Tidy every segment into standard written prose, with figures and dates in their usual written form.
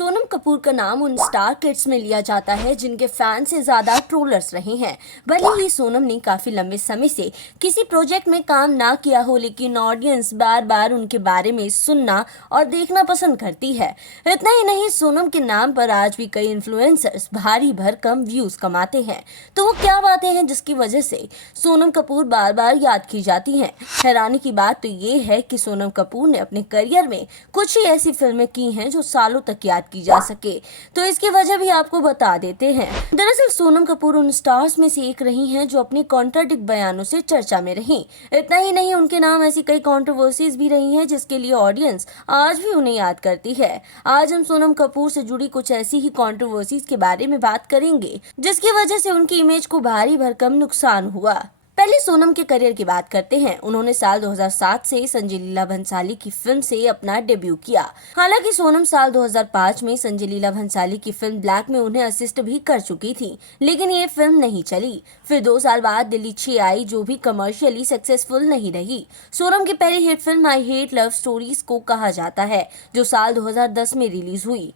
सोनम कपूर का नाम उन स्टार किड्स में लिया जाता है जिनके फैन से ज्यादा ट्रोलर्स रहे हैं। भले ही सोनम ने काफी लंबे समय से किसी प्रोजेक्ट में काम ना किया हो, लेकिन ऑडियंस बार बार उनके बारे में सुनना और देखना पसंद करती है। इतना ही नहीं, सोनम के नाम पर आज भी कई इन्फ्लुएंसर्स भारी भरकम व्यूज कमाते हैं। तो वो क्या बातें हैं जिसकी वजह से सोनम कपूर बार बार याद की जाती हैं? हैरानी की बात तो ये है कि सोनम कपूर ने अपने करियर में कुछ ही ऐसी फिल्में की हैं जो सालों तक याद की जा सके। तो इसकी वजह भी आपको बता देते हैं। दरअसल सोनम कपूर उन स्टार्स में से एक रही हैं जो अपने कॉन्ट्राडिक्ट बयानों से चर्चा में रहीं। इतना ही नहीं, उनके नाम ऐसी कई कंट्रोवर्सीज भी रही हैं जिसके लिए ऑडियंस आज भी उन्हें याद करती है। आज हम सोनम कपूर से जुड़ी कुछ ऐसी ही कंट्रोवर्सीज के बारे में बात करेंगे जिसकी वजह से उनकी इमेज को भारी भरकम नुकसान हुआ। पहले सोनम के करियर की बात करते हैं। उन्होंने साल 2007 से संजय लीला भंसाली की फिल्म से अपना डेब्यू किया। हालांकि सोनम साल 2005 में संजय लीला भंसाली की फिल्म ब्लैक में उन्हें असिस्ट भी कर चुकी थी, लेकिन ये फिल्म नहीं चली। फिर 2 साल बाद दिल्ली 6 आई, जो भी कमर्शियली सक्सेसफुल नहीं रही। सोनम की पहली hit film I hate love stories को कहा जाता है, जो साल 2010 में रिलीज हुई।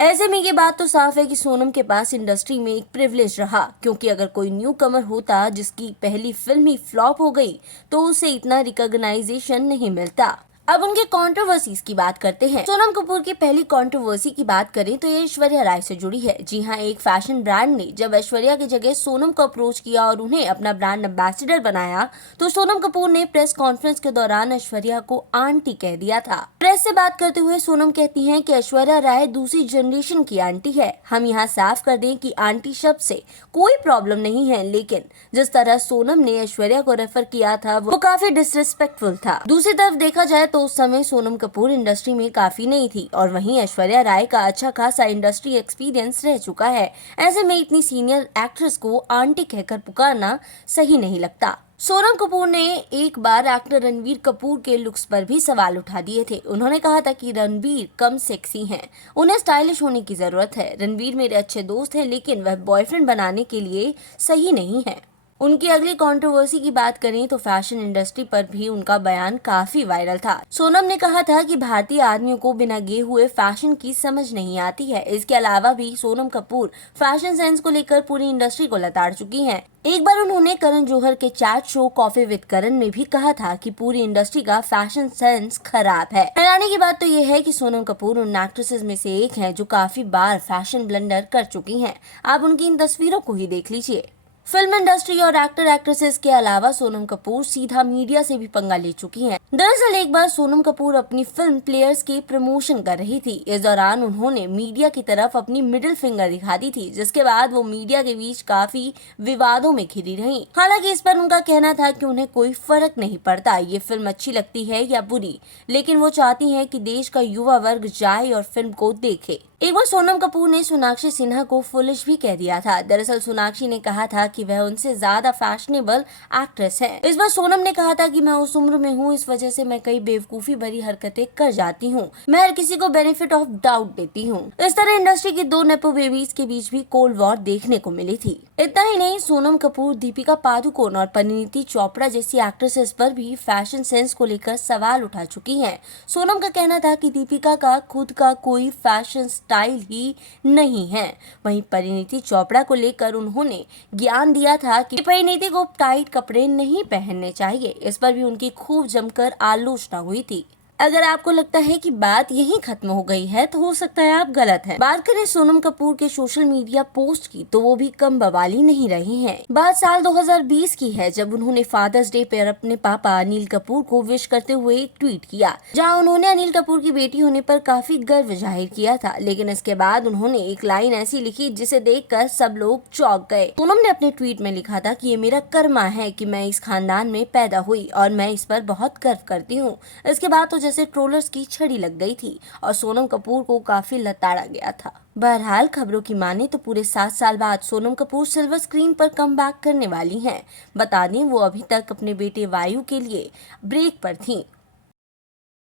ऐसे में ये बात तो साफ है कि सोनम के पास इंडस्ट्री में एक प्रिविलेज रहा, क्योंकि अगर कोई न्यू कमर होता जिसकी पहली फिल्म ही फ्लॉप हो गई तो उसे इतना रिकॉग्नाइजेशन नहीं मिलता। अब उनके कंट्रोवर्सीज की बात करते हैं। सोनम कपूर की पहली कंट्रोवर्सी की बात करें तो ये ऐश्वर्या राय से जुड़ी है। जी हाँ, एक फैशन ब्रांड ने जब ऐश्वर्या की जगह सोनम को अप्रोच किया और उन्हें अपना ब्रांड एम्बेसडर बनाया, तो सोनम कपूर ने प्रेस कॉन्फ्रेंस के दौरान ऐश्वर्या को आंटी कह दिया था। प्रेस से बात करते हुए सोनम कहती हैं कि ऐश्वर्या राय दूसरी जनरेशन की आंटी है। हम यहाँ साफ कर दें कि आंटी शब्द से कोई प्रॉब्लम नहीं है, लेकिन जिस तरह सोनम ने ऐश्वर्या को रेफर किया था वो काफी डिसरिस्पेक्टफुल था। दूसरी तरफ देखा जाए तो उस समय सोनम कपूर इंडस्ट्री में काफी नई थी और वहीं ऐश्वर्या राय का अच्छा खासा इंडस्ट्री एक्सपीरियंस रह चुका है। ऐसे में इतनी सीनियर एक्ट्रेस को आंटी कहकर पुकारना सही नहीं लगता। सोनम कपूर ने एक बार एक्टर रणबीर कपूर के लुक्स पर भी सवाल उठा दिए थे। उन्होंने कहा था कि रणबीर कम सेक्सी हैं, उन्हें स्टाइलिश होने की जरूरत है। रणबीर मेरे अच्छे दोस्त हैं, लेकिन वह बॉयफ्रेंड बनाने के लिए सही नहीं है। उनकी अगली कंट्रोवर्सी की बात करें तो फैशन इंडस्ट्री पर भी उनका बयान काफी वायरल था। सोनम ने कहा था कि भारतीय आदमियों को बिना गे हुए फैशन की समझ नहीं आती है। इसके अलावा भी सोनम कपूर फैशन सेंस को लेकर पूरी इंडस्ट्री को लताड़ चुकी हैं। एक बार उन्होंने करण जौहर के चैट शो कॉफी विद करण में भी कहा था कि पूरी इंडस्ट्री का फैशन सेंस खराब है। हैरानी की बात तो ये है कि सोनम कपूर उन एक्ट्रेसेस में से एक हैं जो काफी बार फैशन ब्लंडर कर चुकी हैं। आप उनकी इन तस्वीरों को ही देख लीजिए। फिल्म इंडस्ट्री और एक्टर एक्ट्रेसेस के अलावा सोनम कपूर सीधा मीडिया से भी पंगा ले चुकी हैं। दरअसल एक बार सोनम कपूर अपनी फिल्म प्लेयर्स की प्रमोशन कर रही थी। इस दौरान उन्होंने मीडिया की तरफ अपनी मिडिल फिंगर दिखा दी थी, जिसके बाद वो मीडिया के बीच काफी विवादों में घिरी रही। हालांकि इस पर उनका कहना था कि उन्हें कोई फर्क नहीं पड़ता ये फिल्म अच्छी लगती है या बुरी, लेकिन वो चाहती हैं कि देश का युवा वर्ग जाए और फिल्म को देखे। एक बार सोनम कपूर ने सोनाक्षी सिन्हा को फुलिश भी कह दिया था। दरअसल सोनाक्षी ने कहा था कि वह उनसे ज्यादा फैशनेबल एक्ट्रेस है। इस बार सोनम ने कहा था कि मैं उस उम्र में हूँ, इस वजह से मैं कई बेवकूफी भरी हरकतें कर जाती हूँ। मैं हर किसी को बेनिफिट ऑफ डाउट देती हूँ। इस तरह इंडस्ट्री की 2 नेपो बेबीज के बीच भी कोल्ड वॉर देखने को मिली थी। इतना ही नहीं, सोनम कपूर दीपिका पादुकोण और परिणीति चोपड़ा जैसी एक्ट्रेसेस पर भी फैशन सेंस को लेकर सवाल उठा चुकी हैं। सोनम का कहना था कि दीपिका का खुद का कोई फैशन स्टाइल ही नहीं है। वहीं परिणीति चोपड़ा को लेकर उन्होंने ज्ञान दिया था कि परिणीति को टाइट कपड़े नहीं पहनने चाहिए। इस पर भी उनकी खूब जमकर आलोचना हुई थी। अगर आपको लगता है कि बात यहीं खत्म हो गई है तो हो सकता है आप गलत हैं। बात करें सोनम कपूर के सोशल मीडिया पोस्ट की तो वो भी कम बवाली नहीं रही हैं। बात साल 2020 की है, जब उन्होंने फादर्स डे पर अपने पापा अनिल कपूर को विश करते हुए एक ट्वीट किया, जहां उन्होंने अनिल कपूर की बेटी होने पर काफी गर्व जाहिर किया था। लेकिन इसके बाद उन्होंने एक लाइन ऐसी लिखी जिसे देखकर सब लोग चौंक गए। सोनम ने अपने ट्वीट में लिखा था कि ये मेरा कर्मा है कि मैं इस खानदान में पैदा हुई और मैं इस पर बहुत गर्व करती हूँ। इसके बाद तो जैसे ट्रोलर्स की छड़ी लग गई थी और सोनम कपूर को काफी लताड़ा गया था। बहरहाल खबरों की माने तो पूरे 7 साल बाद सोनम कपूर सिल्वर स्क्रीन पर कमबैक करने वाली हैं। बता दें वो अभी तक अपने बेटे वायु के लिए ब्रेक पर थीं।